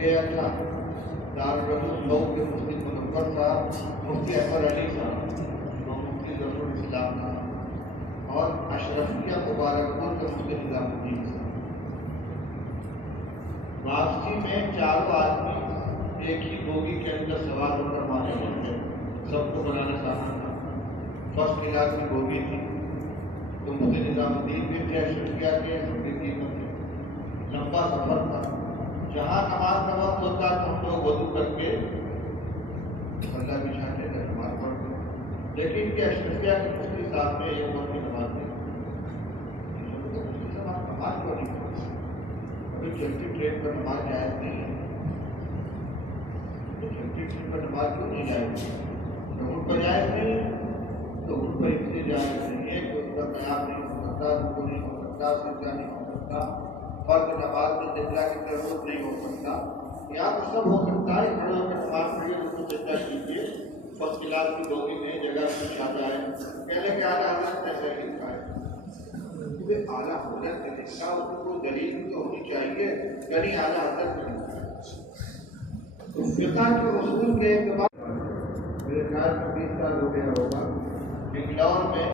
گیا تھا دارالعلوم کے مفتی منور صاحب، مفتی اکبر علی صاحب اور مفتی ظفر الاسلام صاحب اور اشرفیہ مبارک پور کے مفتی نظام الدین صاحب۔ واپسی میں چاروں آدمی ایک ہی بوگی کے اندر سوار ہو کر مانے ہوتے، سب کو بنانا سامان تھا۔ فرسٹ کلاس کی بوگی تھی تو مفتی نظام الدین بھی تھے، اشرفیہ کے صدیقی میں تھے۔ لمبا سفر تھا، جہاں نماز کا وقت ہوتا تو ہم لوگ وضو کر کے اللہ بچھاتے تھے، نماز پڑھتے، لیکن کہ اشرفیہ کے مفتی صاحب نے ایک وقت کی نماز نہیں پڑھی۔ مفتی صاحب نماز کیوں نہیں پڑھتے؟ ابھی چلتی ٹرین پر نماز جائز نہیں ہے، چلتی ٹرین پر نماز کیوں نہیں جائز؟ ان پر جائز نہیں ہے تو ان پر اس لیے جائز نہیں ہے کہ اس کا قیام نہیں ہو سکتا، رکوع نہیں ہو سکتا، سجدہ نہیں ہو سکتا، فرض نماز میں قبلہ کی طرف نہیں ہو سکتا۔ یہاں تو سب ہو سکتا ہے، کھڑے ہو کر نماز پڑھیے، رکوع سجدہ کیجیے، فرسٹ کلاس کی بوگی میں جگہ کچھ آ جائے، کہنے کہ اعلیٰ حضرت نے ایسا لکھا ہے۔ اعلیٰ حضرت نے لکھا، اس کو دلیل تو ہونی چاہیے، یعنی اعلیٰ حضرت نے لکھا ہے۔ تو فقہ کے اصول کے اعتبار میرے خیال میں 20 سال ہو گیا ہوگا، بنگلور میں